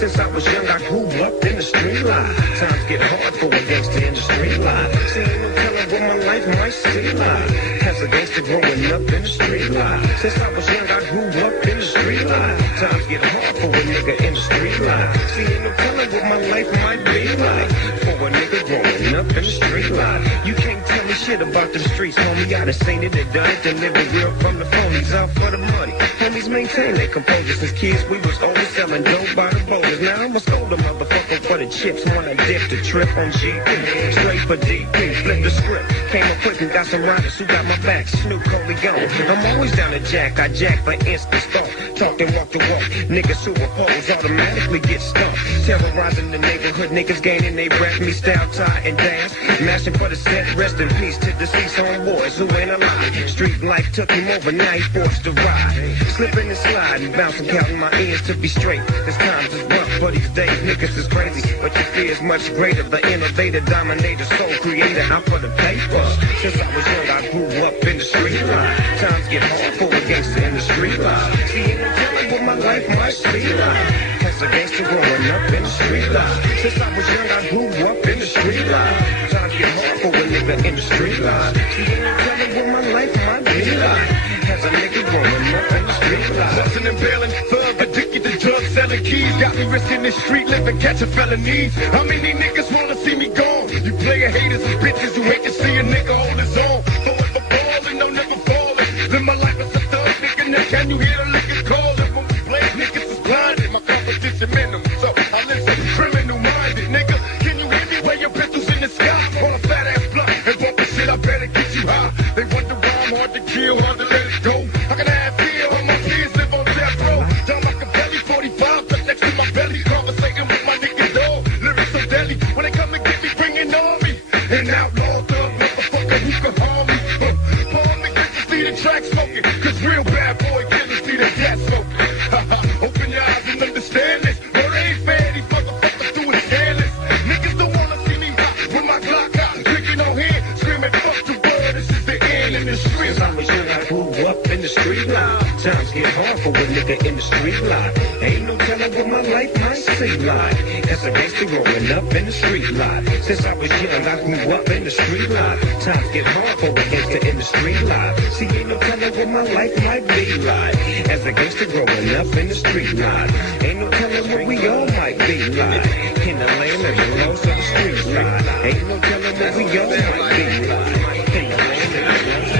Since I was young, I grew up in the street life. Times get hard for a gangster in the street life. See, ain't no telling what my life might see like. As a gangster growing up in the street life. Since I was young, I grew up in the street life. Times get hard for a nigga in the street life. See, ain't no telling what my life might be like. For a nigga growing up in the street life. You can't tell me shit about the streets, homie. I done seen it and done it, delivered real from the phonies, out for the money. Homies maintain their composure. Since kids, we was always selling dope by the boulders. Now I'm a scold a motherfucker for the chips. Wanna dip the trip on GP. Straight for DP, flip the script. Came up quick and got some riders who got my back. Snoop Dogg. I'm always down to jack. I jack for instant thought. Talk and walk the walk. Niggas who oppose automatically get stumped. Terrorizing the neighborhood. Niggas gaining they rap me style, tie and dance. Mashing for the set. Rest in peace to deceased homeboys who ain't alive. Street life took him over. Now he forced to ride. Slipping and sliding. Bouncing, counting my ears to be straight. This times is rough, but these days niggas is crazy. But your fear is much greater. The innovator, dominator, soul creator. I'm for the paper. Since I was young, I grew up in the street life. Times get hard for a gangster in the street life. See, ain't no telling what my life might be like. As a gangster growing up in the street life. Since I was young, I grew up in the street life. Times get hard for a nigga in the street life. See, ain't no telling what my life might be like. As a nigga growing up in the street life. Bustin' and bailin', thug addicted to drugs, selling keys. Got me risking the street living, catching felonies. How many niggas wanna see me gone? You player haters and bitches who hate to see a nigga hold his own. Forever ballin', no never fallin'. Live my life as a thug, nigga. Now can you hear the liquor callin'? When we play, niggas is blinded. My competition minimum, so I listen criminal minded, nigga. Can you hear me? Where your pistols in the sky on a fat ass blunt and bumpin' shit? I better get you high. They wonder why I'm hard to kill, hard to let it go. I can have fear when my kids live on death row. Down like a belly, 45 tucked next to my belly. Conversating with my niggas, dog. Lyrics so deadly. When they come and get me, bringing on me. An outlaw thug, motherfucker, who can harm me? Palm niggas to see the track smoking. Cause real bad boy killers see the gas smoking. Open your eyes and understand this. No, they ain't fair, these motherfuckers doing scandalous. Niggas don't wanna see me hot with my Glock out. Clicking on here, screaming, fuck the world, this is the end in the street. Since I was young, I grew up in the street life. Times get hard for a nigga in the street life. Ain't no telling what my life might seem like. As a gangster growing up in the street life. Since I was young, I grew up in the street life. Times get hard for a gangster in the street life. See, ain't no telling what my life might be like. As a gangster growing up in the street life. Ain't no telling what we all might be like. In the lane of the lows of the street life. Ain't no telling what we all might be like. In the lane of the lows of